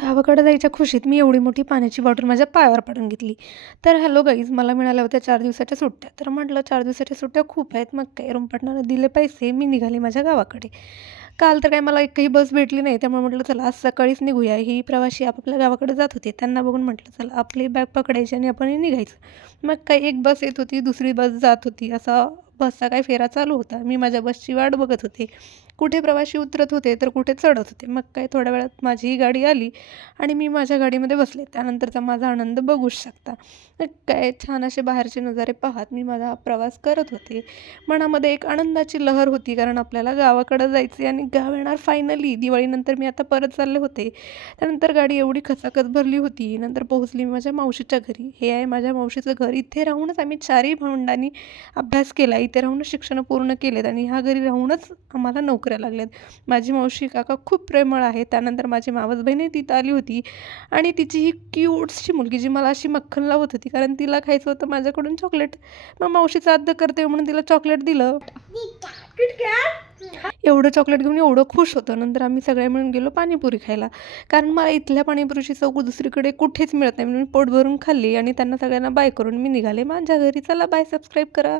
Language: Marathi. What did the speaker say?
गावाकडे जायच्या खुशीत मी एवढी मोठी पाण्याची बॉटल माझ्या पायावर पाडून घेतली. तर हॅलो गाईज, मला मिळाल्या होत्या 4 दिवसाच्या सुट्ट्या. तर म्हटलं 4 दिवसाच्या सुट्ट्या खूप आहेत, मग काय रूम पार्टनरने दिले पैसे, मी निघाले माझ्या गावाकडे. काल तर काय मला एकही बस भेटली नाही, त्यामुळे म्हटलं चला आज सकाळीच निघूया. ही प्रवासी आपापल्या गावाकडे जात होते, त्यांना बघून म्हटलं चला आपली बॅग पकडायची आणि आपणही निघायचं. मग काय एक बस येत होती, दुसरी बस जात होती, असा बसचा काय फेरा चालू होता. मी माझ्या बसची वाट बघत होते. कुठे प्रवासी उतरत होते तर कुठे चढत होते. मग काय थोड्या वेळात माझी गाडी आली आणि मी माझ्या गाडीमध्ये बसले. त्यानंतरचा माझा आनंद बघूच शकता. मग काय छान असे बाहेरचे नजारे पाहत मी माझा प्रवास करत होते. मनामध्ये एक आनंदाची लहर होती, कारण आपल्याला गावाकडं जायचे आणि गाव येणार फायनली. दिवाळीनंतर मी आता परत चालले होते. त्यानंतर गाडी एवढी खचाखच भरली होती. नंतर पोहोचली मी माझ्या मावशीच्या घरी. हे आहे माझ्या मावशीचं घर. इथे राहूनच आम्ही 4ही भावंडांनी अभ्यास केला. इथे राहूनच शिक्षण पूर्ण केलेत आणि ह्या घरी राहूनच आम्हाला नोकऱ्या लागल्यात. माझी मावशी काका खूप प्रेमळ आहे. त्यानंतर माझी मावस बहीणही तिथं आली होती आणि तिची ही क्यूटशी मुलगी जी मला अशी मक्खन लावत होती, कारण तिला खायचं होतं माझ्याकडून चॉकलेट. मग मावशीचं आद्य करते म्हणून तिला चॉकलेट दिलं. एवढं चॉकलेट घेऊन एवढं खुश होतं. नंतर आम्ही सगळे मिळून गेलो पाणीपुरी खायला, कारण मला इथल्या पाणीपुरीची चव दुसरीकडे कुठेच मिळत नाही. म्हणून मी पोट भरून खाल्ली आणि त्यांना सगळ्यांना बाय करून मी निघाले माझ्या घरी. चला बाय, सबस्क्राईब करा.